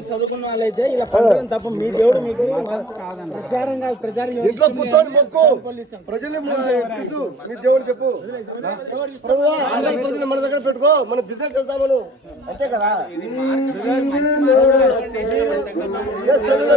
చదువుకున్న వాళ్ళైతే ఇలా పంటలు తప్ప మీ దేవుడు మీకు ప్రచారం కాదు ప్రచారం ఇంట్లో కూర్చొని మొక్కు. ప్రజలు నీ దేవుడు చెప్పు. మన దగ్గర పెట్టుకో మన బిజినెస్ చేద్దామను అంతే కదా? చెడులో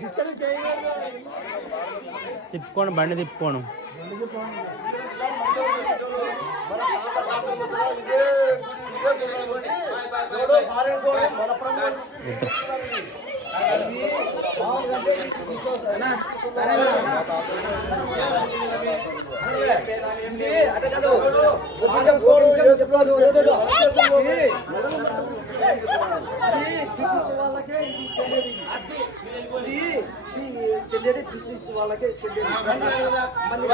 అవసరం లేదు నేను తిప్పుకోను బండి తిప్పుకోను. చెల్లేది క్రిస్టియన్స్ వాళ్ళకే చెల్లేది మళ్ళీ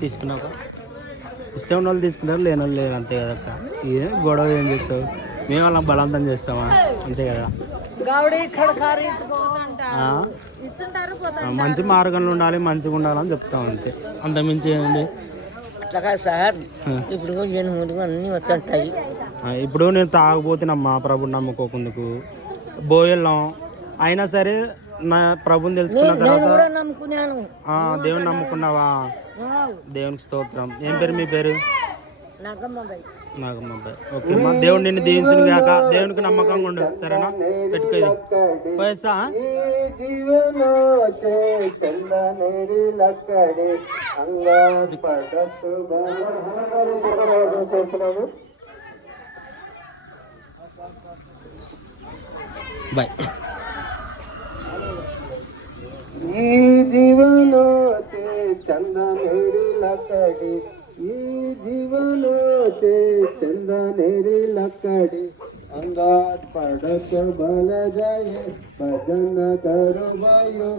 తీసుకున్నాక ఇష్టం ఉన్న వాళ్ళు తీసుకుంటారు లేని వాళ్ళు లేరు అంతే కదా అక్క. ఏ గొడవ ఏం చేస్తావు? మేము వాళ్ళని బలవంతం చేస్తామా? అంతే కదా. మంచి మార్గంలో ఉండాలి మంచిగా ఉండాలని చెప్తాం అంతే. అంత మించి ఏంది అట్లా కాదు సార్. ఇప్పుడు జనములు అన్నీ వచ్చుంటాయి ఆ, ఇప్పుడు నేను తాగబోతున్నమ్మా ప్రభుని నమ్ముకోకుందుకు. బోయెళ్ళాం. అయినా సరే నా ప్రభుని తెలుసుకున్న నేను తర్వాత దేవుని నమ్ముకున్నావా? దేవునికి స్తోత్రం. ఏం పేరు మీ పేరు? నాగమ్మాయి నాగమ్మ అబ్బాయి ఓకే మా దేవుడు నిన్ను దీవించిన గాక. దేవునికి నమ్మకంగా ఉండు. సరేనా? పెట్టుకోది పోయేస్తా బాయ్. चंदा मेरी लाकडी मी जीवनाचे लाकडी अंगात पडत भल जाय. भजन कर बायो